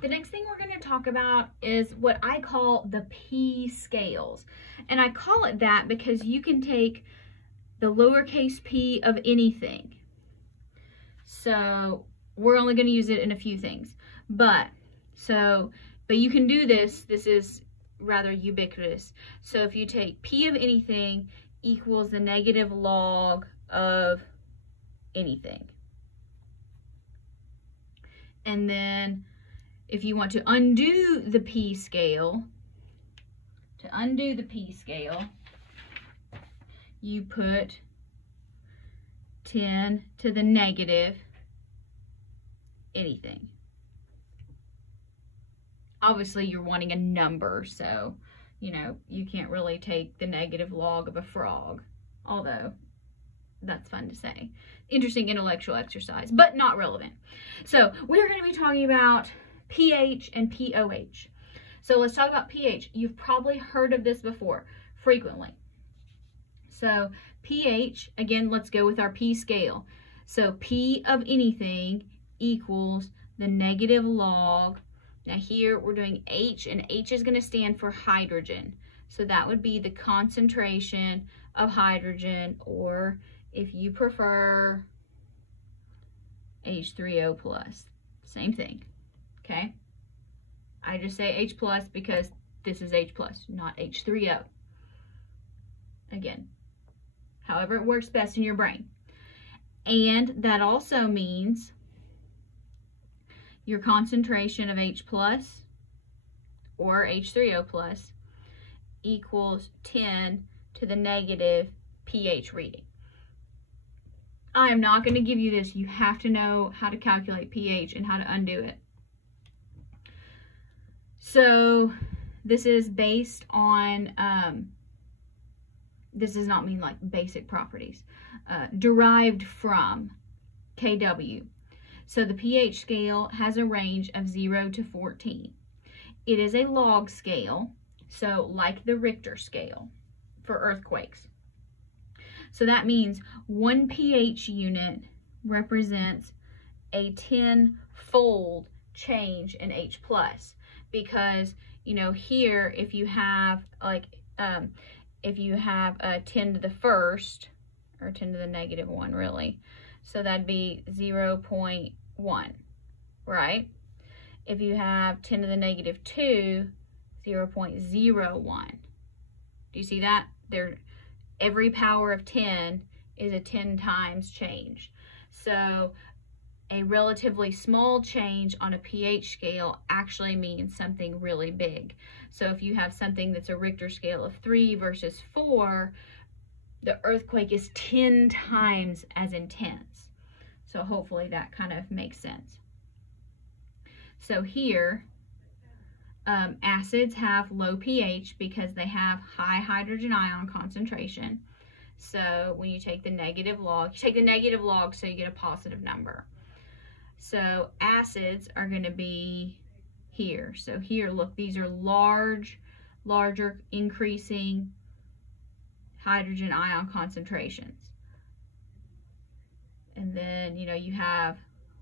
The next thing we're going to talk about is what I call the P scales. And I call it that because you can take the lowercase p of anything. So we're only going to use it in a few things. But you can do this. This is rather ubiquitous. So if you take p of anything equals the negative log of anything. And then if you want to undo the P scale, you put 10 to the negative anything. Obviously, you're wanting a number, so, you know, you can't really take the negative log of a frog, although that's fun to say. Interesting intellectual exercise, but not relevant. So we're going to be talking about pH and pOH. So let's talk about pH. You've probably heard of this before, frequently. So pH, again, let's go with our P scale. So P of anything equals the negative log. Now here we're doing H, and H is going to stand for hydrogen. So that would be the concentration of hydrogen, or if you prefer, H3O plus. Same thing, okay? I just say H plus because this is H plus, not H3O. Again, however it works best in your brain. And that also means your concentration of H plus or H3O plus equals 10 to the negative pH reading. I am not going to give you this. You have to know how to calculate pH and how to undo it. So this is based on, this does not mean like basic properties, derived from kW. So the pH scale has a range of 0 to 14. It is a log scale, so like the Richter scale for earthquakes. So that means 1 pH unit represents a 10-fold change in H plus, because, you know, here if you have like if you have a 10 to the first, or 10 to the negative 1 really, so that'd be 0.1, right? If you have 10 to the negative 2, 0.01. Do you see that? Every power of 10 is a 10 times change. So a relatively small change on a pH scale actually means something really big. So if you have something that's a Richter scale of 3 versus 4, the earthquake is 10 times as intense. So hopefully that kind of makes sense. So here, acids have low pH because they have high hydrogen ion concentration. So when you take the negative log, you take the negative log so you get a positive number. So acids are going to be here. So here, look, these are larger increasing hydrogen ion concentrations. And then, you know, you have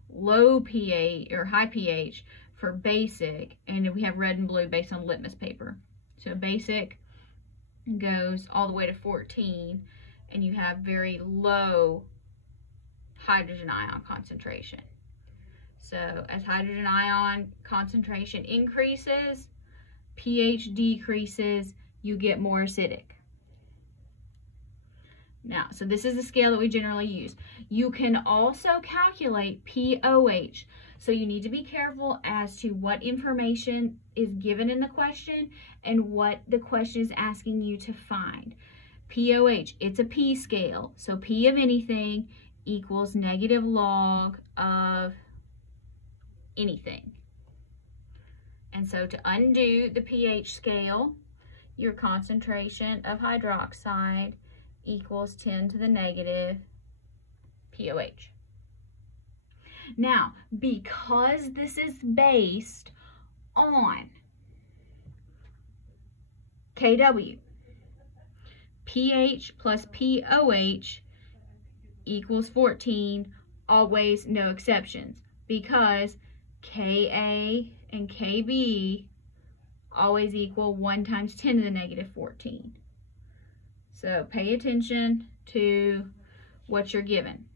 low pH or high pH for basic, and we have red and blue based on litmus paper. So basic goes all the way to 14, and you have very low hydrogen ion concentration. So as hydrogen ion concentration increases, pH decreases, you get more acidic. Now, so this is the scale that we generally use. You can also calculate pOH. So you need to be careful as to what information is given in the question and what the question is asking you to find. pOH, it's a P scale. So P of anything equals negative log of anything. And so to undo the pH scale, your concentration of hydroxide equals 10 to the negative pOH. Now, because this is based on kW, pH plus pOH equals 14, always no exceptions, because Ka and Kb always equal 1 times 10 to the negative 14. So pay attention to what you're given.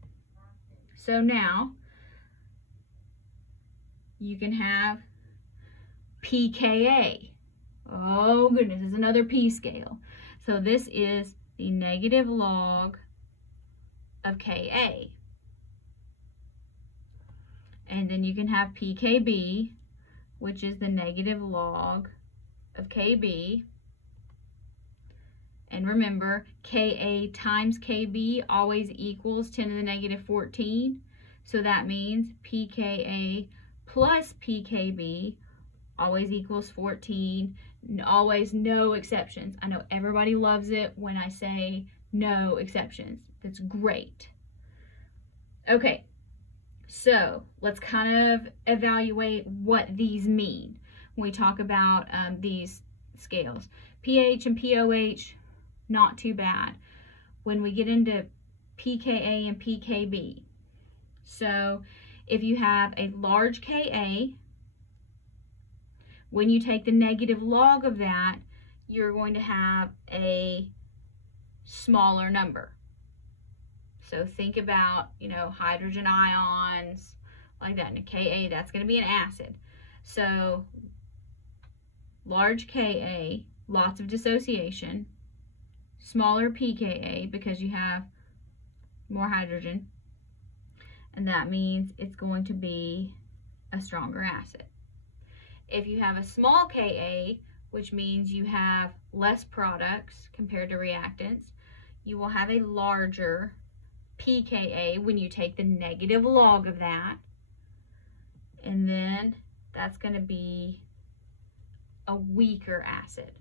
So now you can have pKa. Oh goodness, this is another P scale. So this is the negative log of Ka. And then you can have pKb, which is the negative log of Kb. And remember, Ka times Kb always equals 10 to the negative 14. So that means pKa plus pKb always equals 14. Always no exceptions. I know everybody loves it when I say no exceptions. That's great. Okay, so let's kind of evaluate what these mean when we talk about these scales. pH and pOH, not too bad. When we get into pKa and pKb, so if you have a large Ka, when you take the negative log of that, you're going to have a smaller number. So think about, hydrogen ions, like that. And Ka, that's going to be an acid. So large Ka, lots of dissociation. Smaller pKa, because you have more hydrogen. And that means it's going to be a stronger acid. If you have a small Ka, which means you have less products compared to reactants, you will have a larger pKa when you take the negative log of that. And then that's going to be a weaker acid.